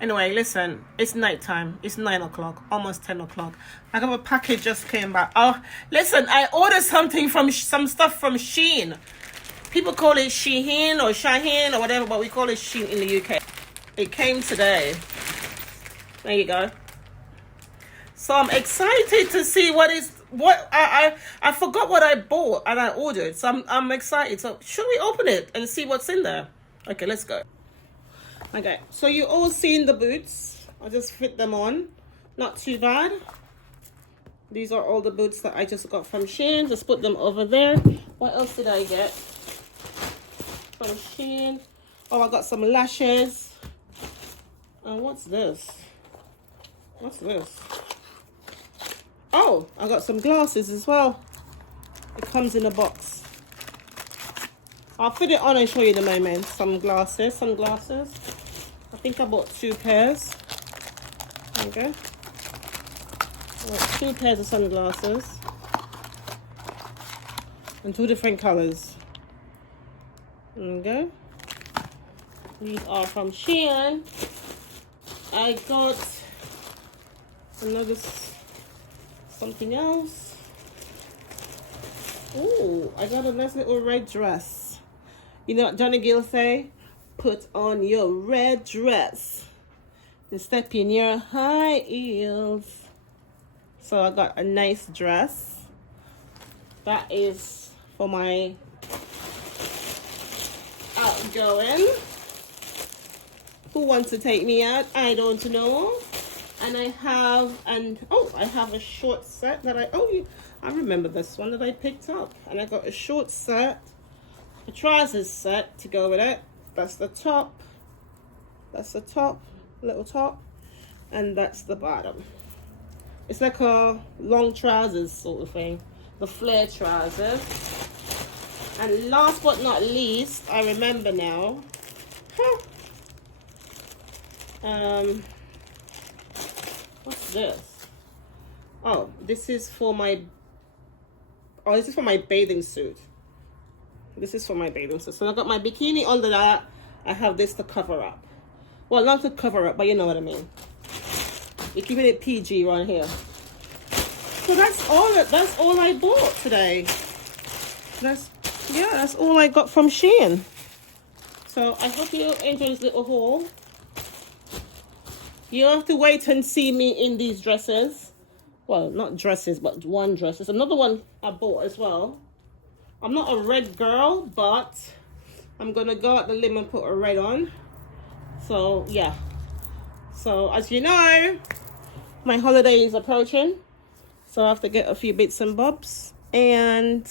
Anyway, listen, it's night time. It's 9 o'clock, almost 10 o'clock. I got a package just came back. Oh, listen, I ordered something from some stuff from SHEIN. People call it SHEIN or SHEIN or whatever, but we call it SHEIN in the UK. It came today. There you go. So I'm excited to see what I forgot what I bought and I ordered. So I'm excited. So should we open it and see what's in there? Okay, let's go. Okay, so you all seen the boots. I'll just fit them on. Not too bad. These are all the boots that I just got from SHEIN. Just put them over there. What else did I get from SHEIN? Oh, I got some lashes. And what's this? What's this? Oh, I got some glasses as well. It comes in a box. I'll fit it on and show you in a moment. Some glasses. I think I bought 2 pairs. Okay. I bought 2 pairs of sunglasses. In 2 different colors. Okay. These are from SHEIN. I got another something else. Oh, I got a nice little red dress. You know what Johnny Gill say? Put on your red dress and step in your high heels. So I got a nice dress. That is for my outgoing. Who wants to take me out? I don't know. And I have a short set that I remember this one that I picked up. And I got a short set, a trousers set to go with it. That's the top. That's the top, little top. And that's the bottom. It's like a long trousers sort of thing. The flare trousers. And last but not least, I remember now. What's this? Oh, this is for my bathing suit. This is for my bathing suit. So I got my bikini under that. I have this to cover up. Well, not to cover up, but you know what I mean. We're keeping it PG right here. So that's all I bought today. That's all I got from SHEIN. So I hope you enjoy this little haul. You have to wait and see me in these dresses. Well, not dresses, but one dress. There's another one I bought as well. I'm not a red girl, but I'm going to go out the limb and put a red on. So, yeah. So, as you know, my holiday is approaching. So, I have to get a few bits and bobs and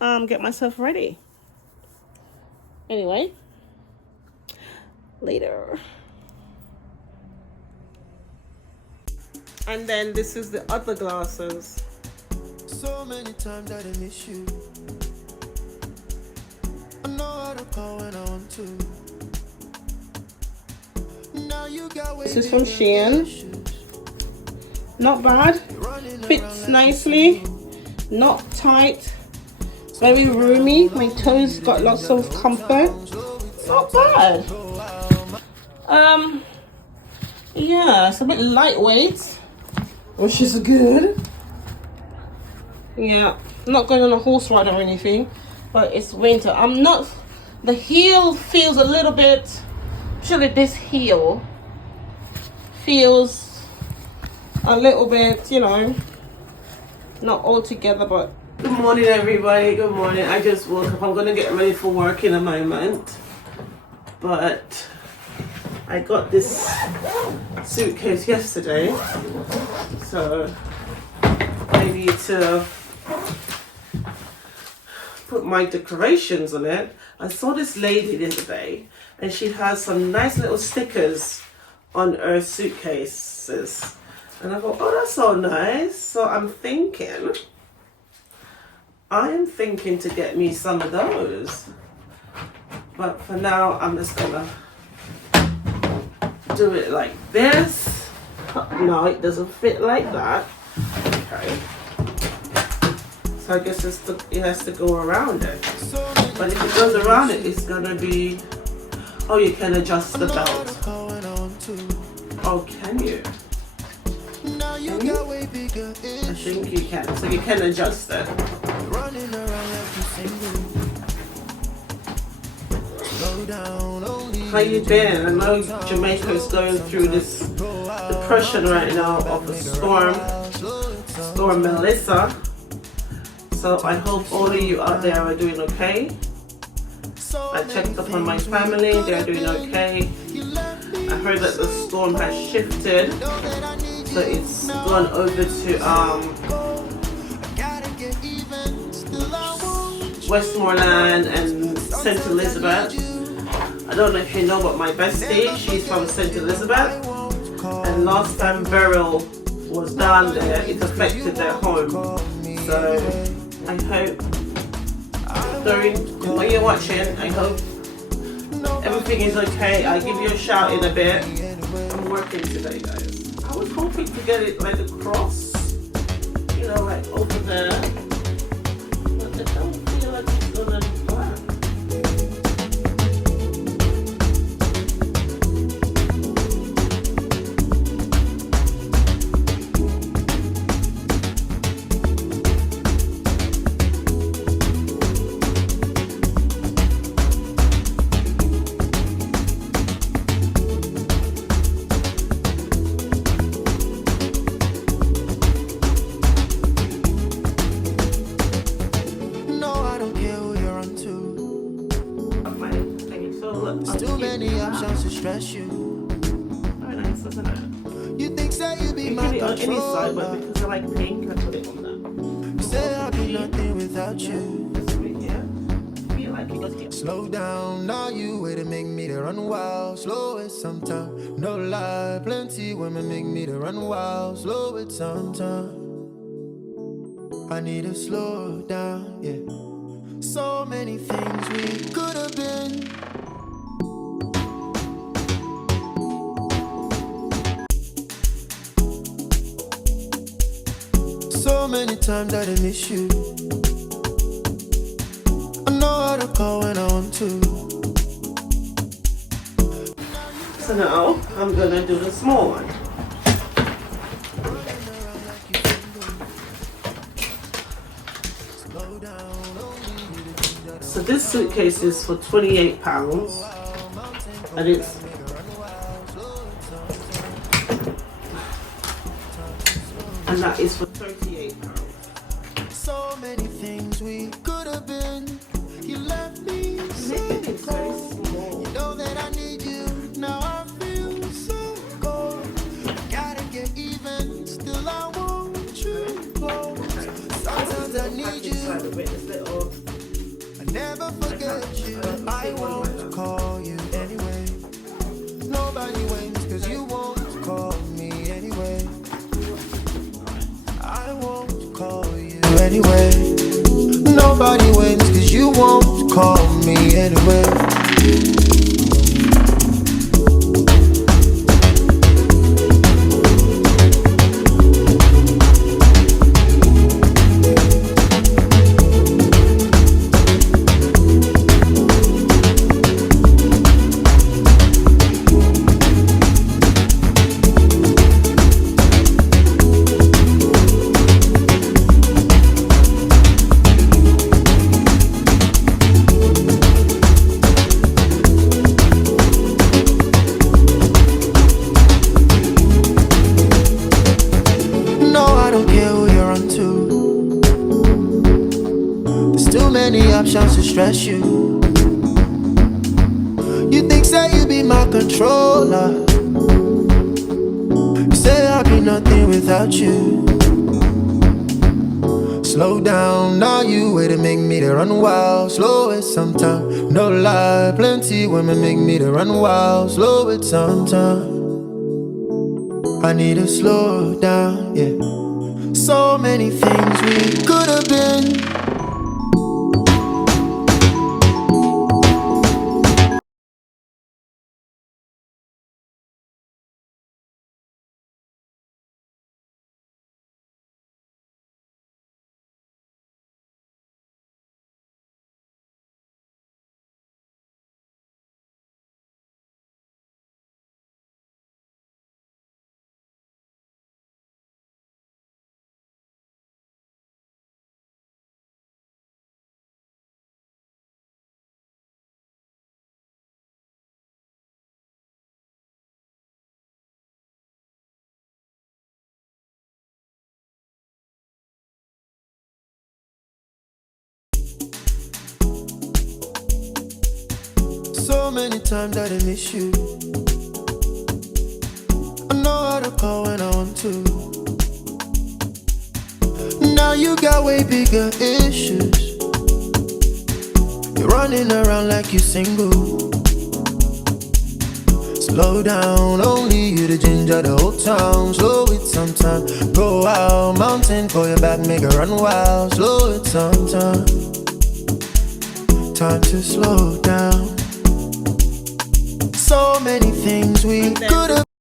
get myself ready. Anyway, later. And then this is the other glasses. So many times that I miss you. I know how to call when I want to. Now you got this is from SHEIN. Not bad. Fits nicely. Not tight. Very roomy. My toes got lots of comfort. Not bad. Yeah, it's a bit lightweight, which is good. Yeah, I'm not going on a horse ride or anything, but it's winter. The heel feels a little bit, actually this heel feels a little bit, you know, not all together, but good morning everybody, good morning. I just woke up. I'm going to get ready for work in a moment, but I got this suitcase yesterday, so I need to put my decorations on it. I saw this lady the other day and she has some nice little stickers on her suitcases, and I thought, oh, that's so nice. So I'm thinking to get me some of those, but for now I'm just gonna do it like this. No, it doesn't fit like that. Okay, so I guess it has to go around it, but if it goes around it, it's gonna be, oh, you can adjust the belt. Oh, can you? Can you? I think you can. So you can adjust it. How you been? I know Jamaica is going through this depression right now of a storm Melissa. So I hope all of you out there are doing okay. I checked up on my family, they're doing okay. I heard that the storm has shifted, so it's gone over to Westmoreland and St. Elizabeth. I don't know if you know about my bestie, she's from St. Elizabeth, and last time Beryl was down there, it affected their home. So I hope, when you're watching, I hope everything is okay. I'll give you a shout in a bit. I'm working today, guys. I was hoping to get it like across, you know, like over there, but I don't feel like it's gonna work. Stress you. Very nice, isn't it? You think that you be You my put it on any side, but controller. because I like pink, I put it on that. Say I'll be nothing without you. This way here. I feel like it goes here. Slow down, now you way to make me to run wild. Slow it sometime, no lie. Plenty women make me to run wild. Slow it sometime. I need to slow down, yeah. So many things we could have been. So many times I done miss you. I know how to call when I want to. So now I'm gonna do the small one. So this suitcase is for £28, and that is for £38. So many things we could have been. You left me so It's very cold. small. You know that I need you. Now I feel so cold. Gotta get even. Still I want you close. Sometimes I need you. I never forget you. I won't call you anyway. Nobody wins cause you won't call me anyway. I won't call you anyway. Nobody wins cause you won't call me anyway. No, I don't care who you're onto. There's too many options to stress you. You think that you be my controller. You say I'll be nothing without you. Slow down, now you way to make me to run wild. Slow it sometime, no lie. Plenty women make me to run wild. Slow it sometime. I need to slow down, yeah. So many things we could have been. many times that I miss you. I know how to call when I want to. Now you got way bigger issues. You're running around like you single. Slow down, only you the ginger the whole town. Slow it sometime, go out, mountain for your back, make it run wild. Slow it sometime, time to slow down. So many things we could have